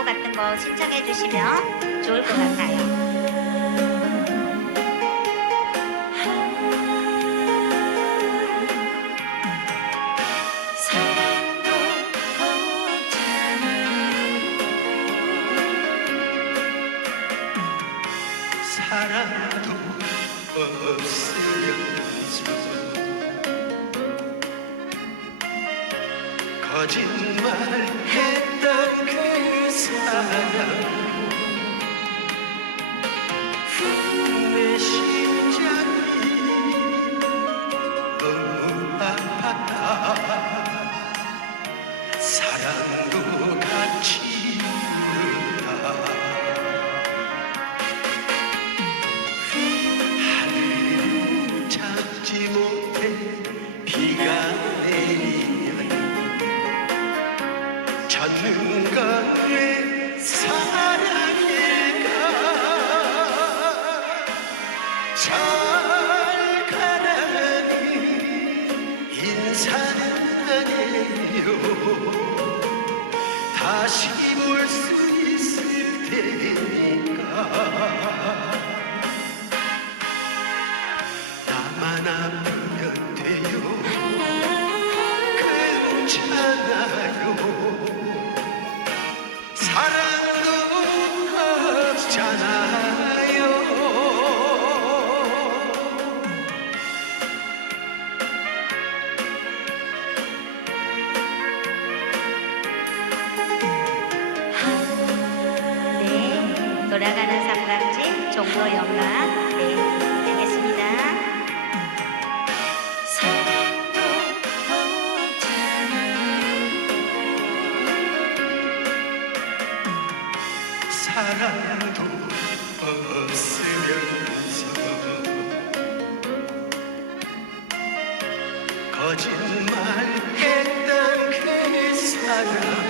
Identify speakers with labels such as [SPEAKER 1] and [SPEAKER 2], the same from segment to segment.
[SPEAKER 1] 노래도 같은 거 신청해 주시면 좋을 것 같아요.
[SPEAKER 2] 사랑도
[SPEAKER 3] 사랑도 없으면서 거짓말했던 그 사람 다시 볼 수 있을 테니까. 나만 아프면 돼요. 괜찮아
[SPEAKER 1] 돌아가는 삼각지 종로 연가 네, 되겠습니다.
[SPEAKER 2] 사랑도
[SPEAKER 3] 사랑도 없으면서 거짓말했던 그 사람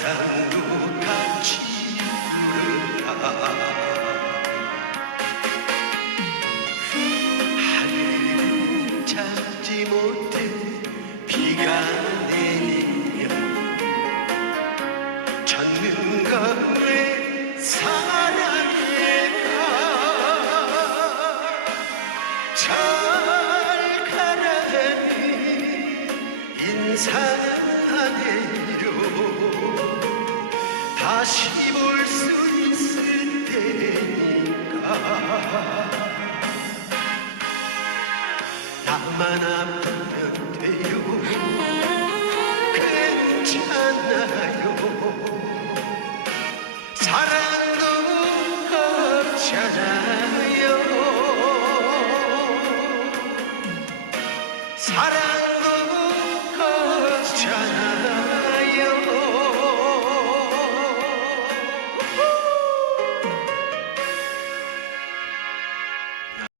[SPEAKER 3] 사랑도 같이 부른다. 하늘은 참지 못해 비가 내리면 전능감의 사랑일까 잘 가라니 해요 다시 볼 수 있을 테니까 나만 아프면 돼요. 괜찮아요. 사랑도 없잖아요. 사랑